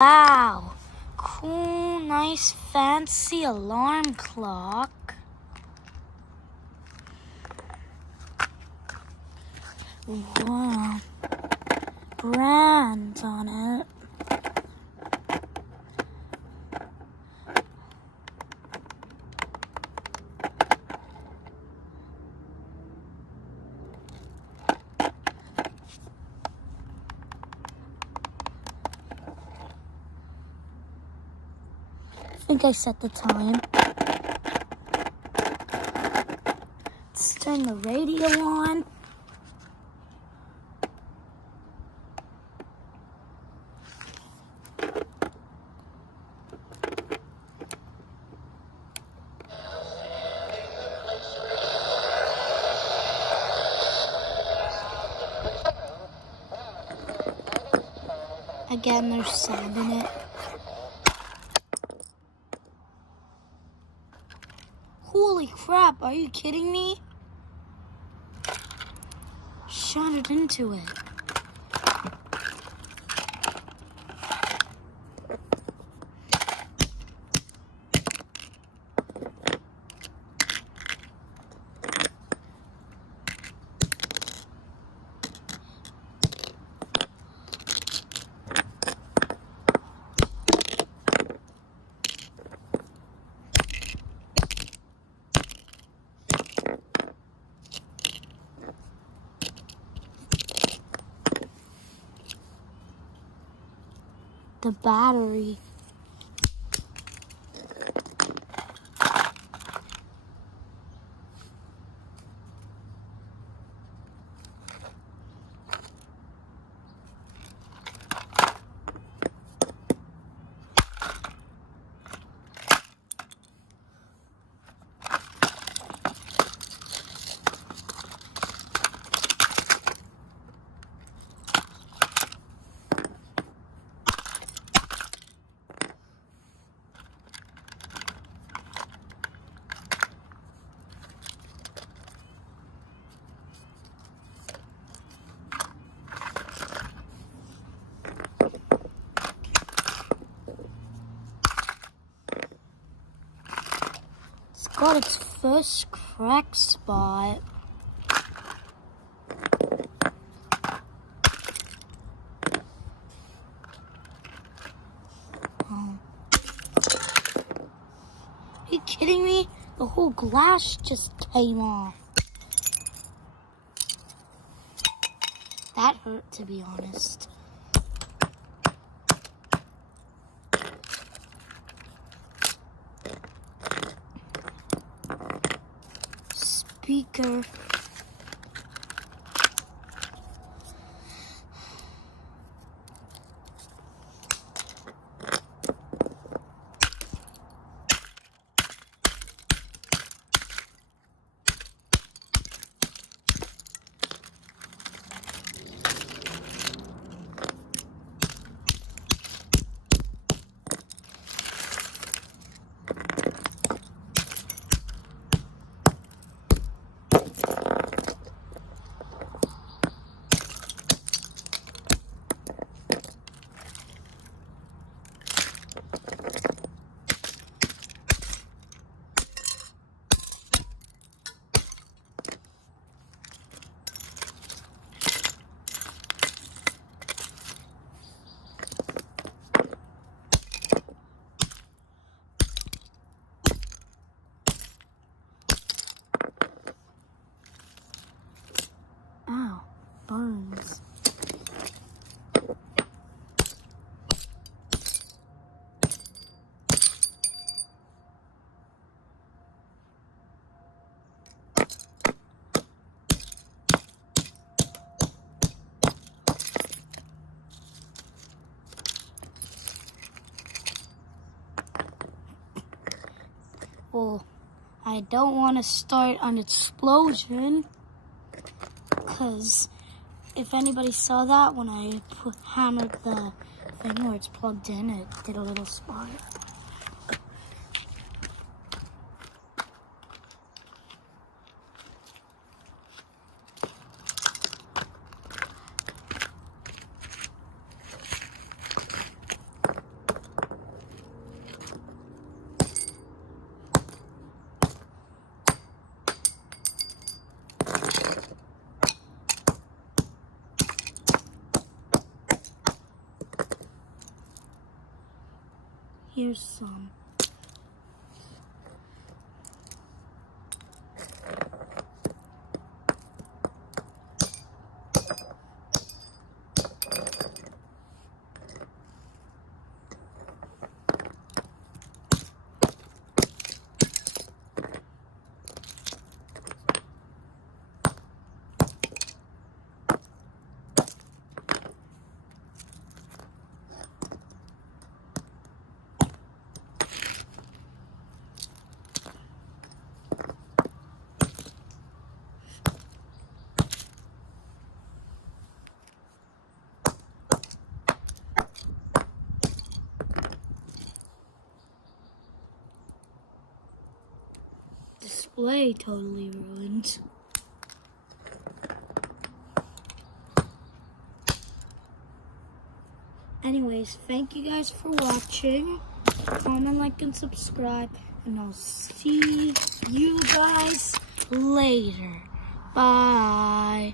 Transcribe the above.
Wow, cool, nice, fancy alarm clock. Wow, brand on it. I think I set the time. Let's turn the radio on. Again, there's sound in it. Holy crap, are you kidding me? Shattered into it. The battery. Got its first crack spot. Oh. Are you kidding me? The whole glass just came off. That hurt, to be honest. Speaker. Ow, burns. Well, I don't want to start an explosion, because if anybody saw that when I hammered the thing where it's plugged in, it did a little spot. Here's some. Display totally ruined. Anyways, thank you guys for watching. Comment, like, and subscribe. And I'll see you guys later. Bye.